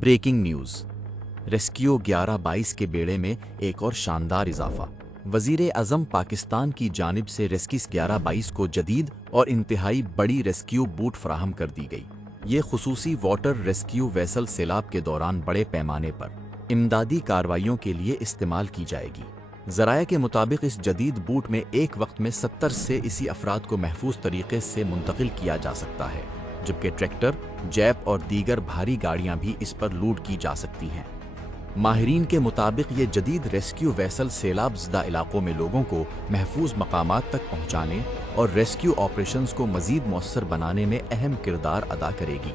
Breaking news, rescue 1122 کے بیڑے میں ایک اور شاندار اضافہ۔ وزیر اعظم پاکستان کی جانب سے ریسکیو 1122 کو جدید اور انتہائی بڑی ریسکیو بوٹ فراہم کر دی گئی۔ یہ خصوصی واٹر ریسکیو ویسل سیلاب کے دوران بڑے پیمانے پر امدادی کارروائیوں کے لیے استعمال کی جائے گی۔ ذرائع کے مطابق اس جدید بوٹ میں ایک وقت میں 70 سے 80 افراد کو محفوظ طریقے سے منتقل کیا جا سکتا ہے، جبکہ ٹریکٹر، جیپ اور دیگر بھاری گاڑیاں بھی اس پر لوڈ کی جا سکتی ہیں۔ ماہرین کے مطابق یہ جدید ریسکیو ویسل سیلاب زدہ علاقوں میں لوگوں کو محفوظ مقامات تک پہنچانے اور ریسکیو آپریشنز کو مزید مؤثر بنانے میں اہم کردار ادا کرے گی۔